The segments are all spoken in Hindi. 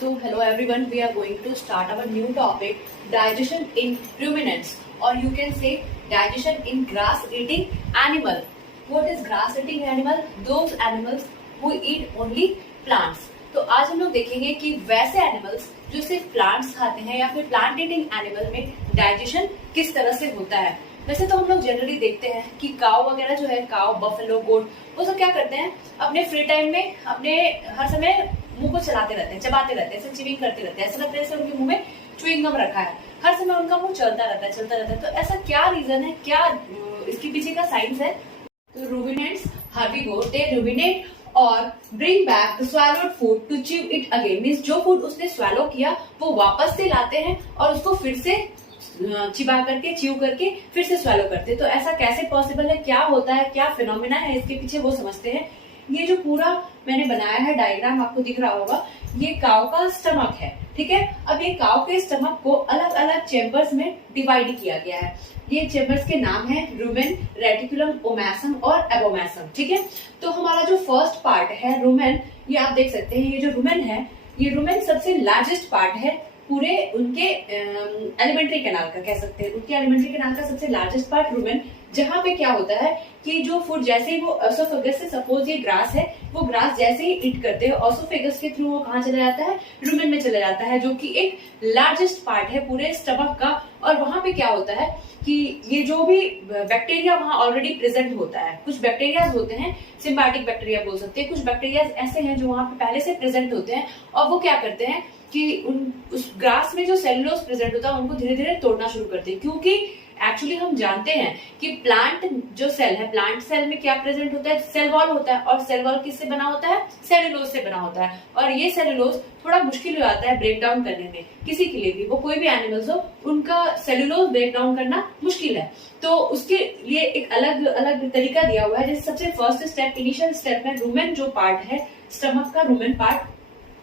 So hello everyone, we are going to start our new topic, digestion in ruminants, or you can say digestion in grass eating animal. What is grass eating animal? Those animals who eat only plants. तो आज हम लोग देखेंगे कि वैसे एनिमल्स जो सिर्फ प्लांट्स खाते हैं या फिर प्लांट ईटिंग एनिमल में डाइजेशन किस तरह से होता है। वैसे तो हम लोग जनरली देखते हैं कि काव वगैरह जो है, काव, बफेलो, गोट, वो सब क्या करते हैं, अपने फ्री टाइम में अपने हर समय मुंह को चलाते रहते हैं, चबाते रहते हैं, च्यूइंग करते रहते हैं। ऐसा लगता है जैसे उनके मुंह में च्यूइंग गम रखा है, हर समय उनका मुंह चलता रहता है। तो ऐसा क्या रीजन है, क्या इसके पीछे का साइंस है? तो ruminants, herbivore, they ruminate और bring back the swallowed food to chew it again. Means जो फूड उसने swallow किया वो वापस से लाते हैं और उसको फिर से चिबा करके, च्यू करके फिर से swallow करते हैं। तो ऐसा कैसे पॉसिबल है, क्या होता है, क्या फिनोमिना है इसके पीछे, वो समझते हैं। ये जो पूरा मैंने बनाया है डायग्राम, आपको दिख रहा होगा, ये काव का स्टमक है, ठीक है। अब ये काव के स्टमक को अलग अलग चेम्बर्स में डिवाइड किया गया है। ये चेम्बर्स के नाम है रुमेन, रेटिकुलम, ओमैसम और एबोमैसम, ठीक है। तो हमारा जो फर्स्ट पार्ट है रुमेन, ये आप देख सकते हैं, ये जो रुमेन है, ये रुमेन सबसे लार्जेस्ट पार्ट है पूरे उनके एलिमेंट्री कैनाल का, कह सकते हैं उनके एलिमेंट्री कैनाल का सबसे लार्जेस्ट पार्ट रुमेन। जहां पे क्या होता है कि जो फूड जैसे ही वो ऑसोफेगस से, सपोज ये ग्रास है, वो ग्रास जैसे ही ईट करते हैं ऑसोफेगस के थ्रू वो कहाँ चला जाता है, रुमेन में चला जाता है, जो कि एक लार्जेस्ट पार्ट है पूरे स्टमक का। और वहां पे क्या होता है कि ये जो भी बैक्टीरिया वहां ऑलरेडी प्रेजेंट होता है, कुछ बैक्टीरियाज होते हैं, सिम्बायोटिक बैक्टीरिया बोल सकते हैं, कुछ बैक्टीरियाज ऐसे हैं जो वहां पे पहले से प्रेजेंट होते हैं और वो क्या करते हैं कि उस ग्रास में जो सेलुलोज प्रेजेंट होता है उनको धीरे धीरे तोड़ना शुरू करते हैं। क्योंकि एक्चुअली हम जानते हैं कि प्लांट जो सेल है, प्लांट सेल में क्या प्रेजेंट होता है, सेल वॉल होता है, और सेल वॉल किससे बना होता है, सेलुलोज से बना होता है। और ये सेलुलोज थोड़ा मुश्किल हो जाता है ब्रेक डाउन करने में, किसी के लिए भी, वो कोई भी एनिमल्स हो, उनका सेलुलोज ब्रेक डाउन करना मुश्किल है। तो उसके लिए एक अलग अलग तरीका दिया हुआ है। जैसे सबसे फर्स्ट स्टेप, इनिशियल स्टेप में रुमेन जो पार्ट है स्टमक का, रुमेन पार्ट,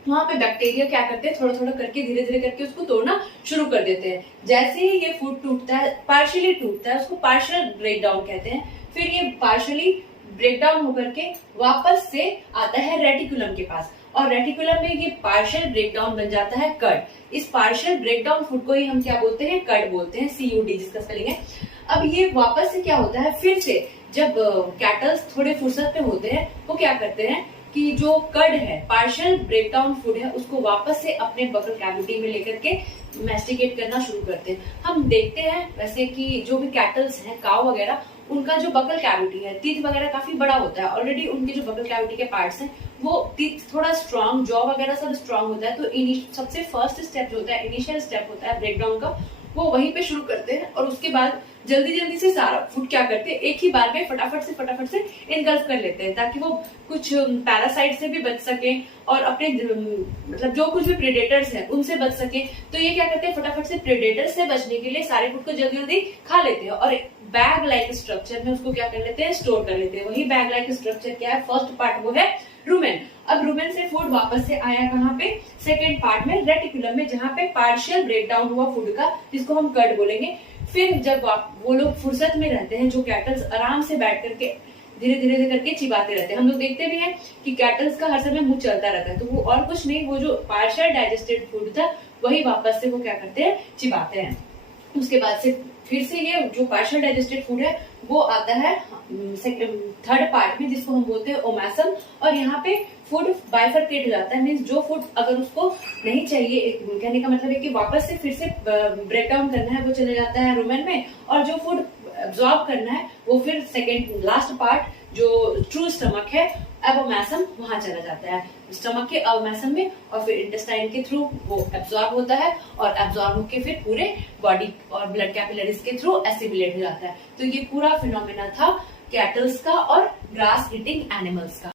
वहां पे बैक्टीरिया क्या करते हैं, थोड़ा थोड़ा करके, धीरे धीरे करके उसको तोड़ना शुरू कर देते हैं। जैसे ही ये फूड टूटता है, पार्शियली टूटता है, उसको पार्शियल ब्रेक डाउन कहते हैं। फिर ये पार्शियली ब्रेक डाउन होकर के वापस से आता है रेटिकुलम के पास, और रेटिकुलम में ये पार्शियल ब्रेक डाउन बन जाता है कर्ड। इस पार्शियल ब्रेक डाउन फूड को ही हम क्या बोलते हैं, कर्ड बोलते हैं, CUD जिसका स्पेलिंग है। अब ये वापस से क्या होता है, फिर से जब कैटल्स थोड़े फुर्सत में होते हैं, वो क्या करते हैं कि जो कर्ड है, पार्शियल ब्रेकडाउन फूड है, उसको वापस से अपने बकल कैविटी में लेकर के मैस्टिकेट करना शुरू करते हैं। हम देखते हैं वैसे कि जो भी कैटल्स हैं, काव वगैरह, उनका जो बकल कैविटी है, टीथ वगैरह काफी बड़ा होता है। ऑलरेडी उनके जो बकल कैविटी के पार्ट्स हैं, वो टीथ थोड़ा स्ट्रांग, जॉ वगैरह सब स्ट्रांग होता है। तो सबसे फर्स्ट स्टेप जो होता है, इनिशियल स्टेप होता है ब्रेकडाउन का, वो वहीं पे शुरू करते हैं। और उसके बाद जल्दी जल्दी से सारा फूड क्या करते हैं, एक ही बार में फटाफट से इनगल्फ कर लेते हैं, ताकि वो कुछ पैरासाइट से भी बच सके और अपने मतलब जो कुछ भी प्रेडेटर्स हैं उनसे बच सके। तो ये क्या करते हैं, फटाफट से प्रेडेटर्स से बचने के लिए सारे फूड को जल्दी जल्दी खा लेते हैं और बैग लाइक स्ट्रक्चर में उसको क्या कर लेते हैं, स्टोर कर लेते हैं। वही बैग लाइक स्ट्रक्चर क्या है, फर्स्ट पार्ट वो है रुमेन। अब रुमेन से फूड वापस से आया कहाँ पे, सेकेंड पार्ट में, रेटिकुलम में, जहाँ पे पार्शियल ब्रेकडाउन हुआ फूड का, जिसको हम कर्ड बोलेंगे। फिर जब वो लोग फुर्सत में रहते हैं, जो कैटल्स आराम से बैठ करके धीरे धीरे करके चिबाते रहते हैं। हम लोग देखते भी हैं कि कैटल्स का हर समय मुंह चलता रहता है, तो वो और कुछ नहीं, वो जो पार्शियल डाइजेस्टेड फूड था वही वापस से वो क्या करते हैं, चिबाते हैं। उसके बाद से फिर से ये जो पार्शियल डाइजेस्टेड फूड है वो आता है थर्ड पार्ट में, जिसको हम बोलते हैं ओमैसम। और यहाँ पे फूड बाइफरकेट हो जाता है, मीन्स जो फूड अगर उसको नहीं चाहिए, कहने का मतलब है कि वापस से फिर से ब्रेक डाउन करना है, वो चले जाता है रुमेन में, और जो फूड एब्जॉर्ब करना है वो फिर सेकेंड लास्ट पार्ट जो ट्रू स्टमक है, एबोमैसम, वहां चला जाता है, स्टमक के एबोमैसम में, और फिर इंटेस्टाइन के थ्रू वो एब्जॉर्ब होता है, और एब्जॉर्ब होकर फिर पूरे बॉडी और ब्लड कैपिलरीज के थ्रू एसिमिलेट हो जाता है। तो ये पूरा फिनोमेना था कैटल्स का और ग्रास ईटिंग एनिमल्स का।